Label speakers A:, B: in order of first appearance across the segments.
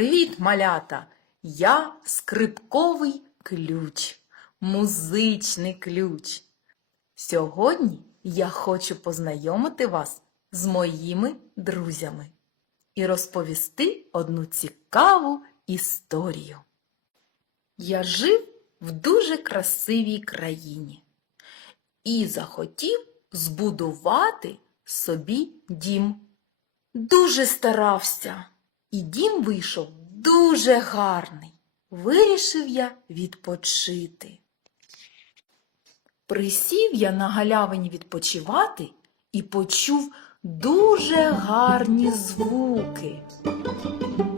A: Привіт, малята! Я скрипковий ключ, музичний ключ. Сьогодні я хочу познайомити вас з моїми друзями і розповісти одну цікаву історію. Я жив в дуже красивій країні і захотів збудувати собі дім. Дуже старався, і дім вийшов дуже гарний. Вирішив я відпочити. Присів я на галявині відпочивати і почув дуже гарні звуки.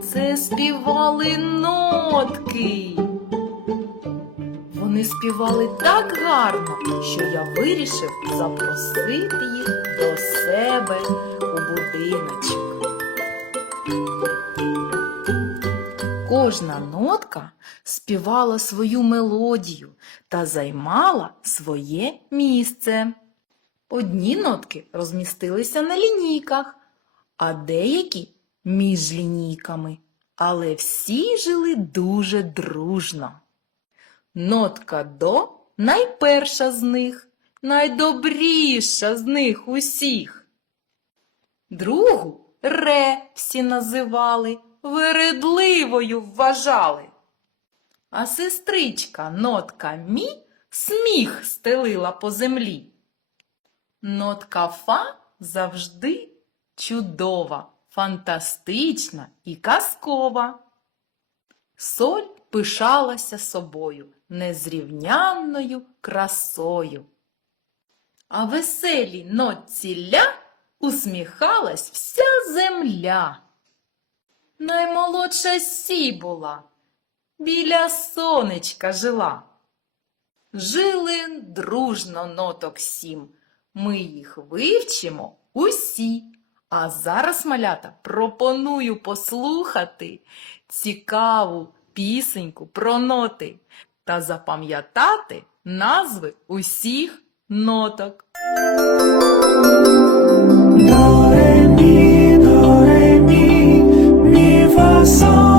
A: Це співали нотки. Вони співали так гарно, що я вирішив запросити їх до себе у будиночок. Кожна нотка співала свою мелодію та займала своє місце. Одні нотки розмістилися на лінійках, а деякі між лінійками, але всі жили дуже дружно. Нотка до найперша з них, найдобріша з них усіх. Другу ре всі називали, вередливою вважали. А сестричка нотка мі сміх стелила по землі. Нотка фа завжди чудова, фантастична і казкова. Соль пишалася собою, незрівнянною красою. А веселій нотці ля усміхалась вся земля. Наймолодша сі була, біля сонечка жила. Жили дружно ноток сім, ми їх вивчимо усі. А зараз, малята, пропоную послухати цікаву пісеньку про ноти та запам'ятати назви усіх ноток.
B: song.